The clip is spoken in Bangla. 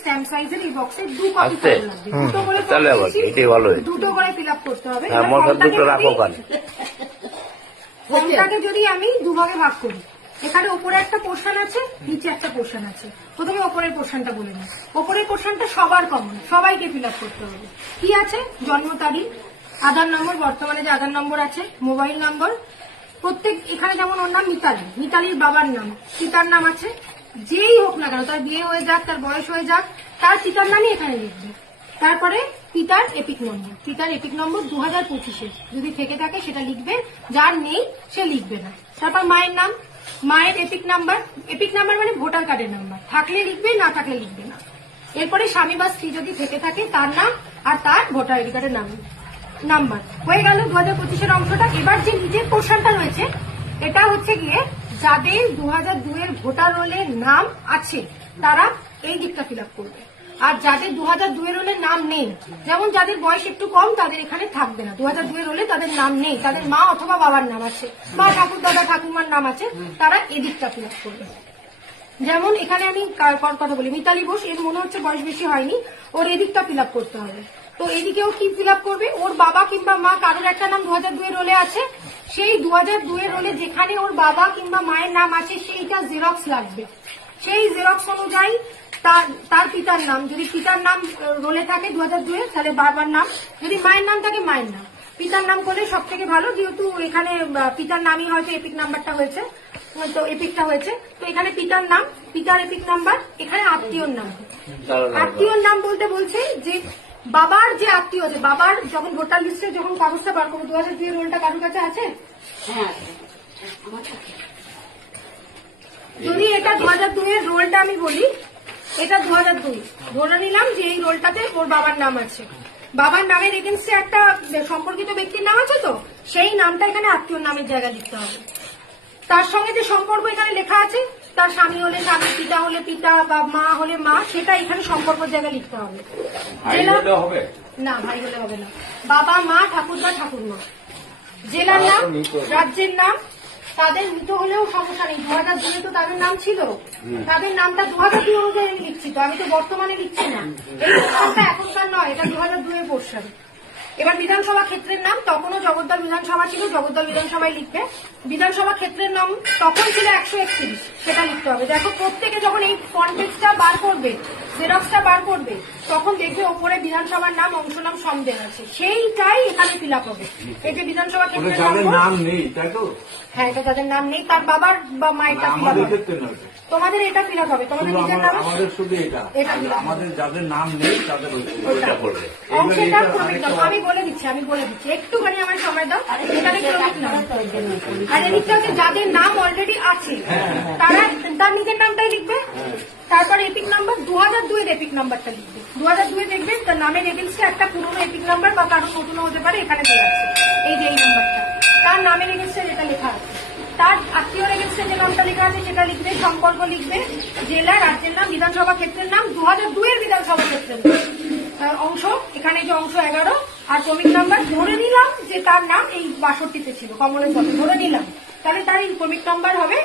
স্ট্যাম্প সাইজের এই বক্সে 2 কপি ফর্ম লাগবে। দুটো করে তাহলে আবার এটাই ভালো হয়েছে। দুটো করে ফিল আপ করতে হবে। মশার দুটো রাখো কান। ফর্মটাকে যদি আমি দুভাগে ভাগ করি, এখানে উপরে একটা পোর্শন আছে, নিচে একটা পোর্শন আছে। প্রথমে ওপরের পোর্শনটা বলে নিই। ওপরের পোর্শনটা সবার কমন, সবাইকে ফিল আপ করতে হবে। কি আছে? জন্ম তারিখ, আধার নম্বর, বর্তমানে যে আধার নম্বর আছে, মোবাইল নম্বর, প্রত্যেক, এখানে যেমন ওর নাম মিতালি, মিতালির বাবার নাম, পিতার নাম আছে, যেই হোক না কেন, তার বিয়ে হয়ে যাক, তার বয়স হয়ে যাক, তার পিতার নামই এখানে লিখবে। তারপরে পিতার এপিক নম্বর, পিতার এপিক নম্বর 2025-এর যদি থেকে থাকে সেটা লিখবে, যার নেই সে লিখবে না। তারপর মায়ের নাম, মায়ের এপিক নাম্বার মানে ভোটার কার্ডের নাম্বার, থাকলে লিখবে, না থাকলে লিখবে না। এরপরে স্বামী বা স্ত্রী যদি থেকে থাকে তার নাম আর তার ভোটার আইডি কার্ডের নাম্বার। হয়ে গেল 2025-এর অংশটা। এবার যে নিজের পোর্শনটা রয়েছে, এটা হচ্ছে গিয়ে যাদের 2002-এর ভোটার রোলের নাম আছে তারা এই দিকটা ফিল আপ করবে। আর যাদের 2002-এর রোলের নাম নেই, যেমন যাদের বয়স একটু কম, তাদের এখানে থাকবে না। 2002-এর রোলে তাদের নাম নেই, তাদের মা অথবা বাবার নাম আছে, বা ঠাকুর দাদা ঠাকুরমার নাম আছে, তারা এদিকটা ফিল আপ করবে। যেমন এখানে আমি কথা বলি, মিতালি বোস, এর মনে হচ্ছে বয়স বেশি হয়নি, ওর এদিকটা ফিল আপ করতে হবে। তো এদিকেও কি ফিল আপ করবে? ওর বাবা কিংবা মা কারোর একটা নাম 2002-এর রোলে আছে, সেই 2002-এর রোলে যেখানে ওর বাবা কিংবা মায়ের নাম আছে সেইটা জেরক্স লাগবে। সেই জেরক্স অনুযায়ী তার পিতার নাম, যদি পিতার নাম রোলে থাকে 2002-এ, তাহলে বাবার নাম, যদি মায়ের নাম থাকে মায়ের নাম, পিতার নাম করলে সব থেকে ভালো, যেহেতু এখানে পিতার নামই হয়তো এপিক নাম্বারটা হয়েছে, তো এপিকটা হয়েছে, তো এখানে পিতার নাম, পিতার এপিক নাম্বার, এখানে আত্মীয়র নাম। আত্মীয়র নাম বলতে বলছে যে বাবার যে আত্মীয় আছে, বাবার যখন ভোটার লিস্টে যখন কাগজটা বার করবো, 2002-এর রোলটা কারোর কাছে আছে? যদি এটা 2002-এর রোলটা আমি বলি, এটা 2002, ধরে নিলাম যে এই রোলটাতে ওর বাবার নাম আছে, বাবার নামের এগেন্সে একটা সম্পর্কিত ব্যক্তির নাম আছে, তো সেই নামটা এখানে আত্মীয়র নামের জায়গায় লিখতে হবে। তার সঙ্গে যে সম্পর্ক এখানে লেখা আছে, তার স্বামী হলে স্বামী, পিতা হলে পিতা, বা মা হলে মা, সেটা এখানে সম্পর্কের জায়গায় লিখতে হবে। না, ভাই হলে হবে না। বাবা, মা, ঠাকুরদা, ঠাকুরমা, জেলার নাম, রাজ্যের নাম, তাদের মৃত হলেও সমস্যা নেই, 2002-এ তো তাদের নাম ছিল, তাদের নামটা 2002 অনুযায়ী আমি লিখছি, তো আমি তো বর্তমানে লিখছি না, এই পোর্শনটা এখনকার নয়, এটা 2002-এর পোর্শন। এবার বিধানসভা ক্ষেত্রের নাম, তখনও জগদ্দল বিধানসভা ছিল, জগদ্দল বিধানসভায় লিখবে। বিধানসভা ক্ষেত্রের নাম তখন ছিল 131, সেটা লিখতে হবে। দেখো, প্রত্যেকে যখন এই কনটেক্সটটা বার করবে, জেরক্সটা বার করবে, তখন দেখবে ওপরে বিধানসভার নাম, অংশ নাম, সন্দেহ আছে, সেইটাই এখানে ফিল আপ হবে। এই যে বিধানসভা ক্ষেত্রের নাম নেই, তাই তো? হ্যাঁ, এটা তাদের নাম নেই, তার বাবার বা মায়েরটা ফিল আপ হবে। তোমাদের এটা ফিল আপ হবে, তোমাদের নিজের নাম, আমাদের শুধু এটা, আমাদের যাদের নাম নেই তাদের অংশটা ক্রমিক নাম। আমি বলে দিচ্ছি, একটুখানি আমার সময় দাও। এখানে ক্রমিক নাম, আর এদিকটা হচ্ছে যাদের নাম অলরেডি আছে, তারা তার নিজের নামটাই লিখবে। তারপর এপিক নাম্বার, 2002-এর এপিক নাম্বারটা লিখবে। 2002-এ দেখবেন তার নামের এগেন্সে একটা পুরোনো এপিক নাম্বার বা কারো নতুন হতে পারে, এখানে দেওয়া আছে, এই যে এই নাম্বারটা, তার নামের এগেন্সে যেটা লেখা আছে, তার আত্মীয়র এগেন্সে যে নামটা লেখা আছে সেটা লিখবে, সম্পর্ক লিখবে, জেলা, রাজ্যের নাম, বিধানসভা ক্ষেত্রের নাম, 2002-এর বিধানসভা ক্ষেত্রের অংশ, এখানে যে অংশ 11, আর ক্রমিক নাম্বার। ধরে নিলাম যে তার নাম এই 62-তে ছিল, কমলের সাথে ধরে নিলাম, তাহলে তার এই ক্রমিক নাম্বার হবে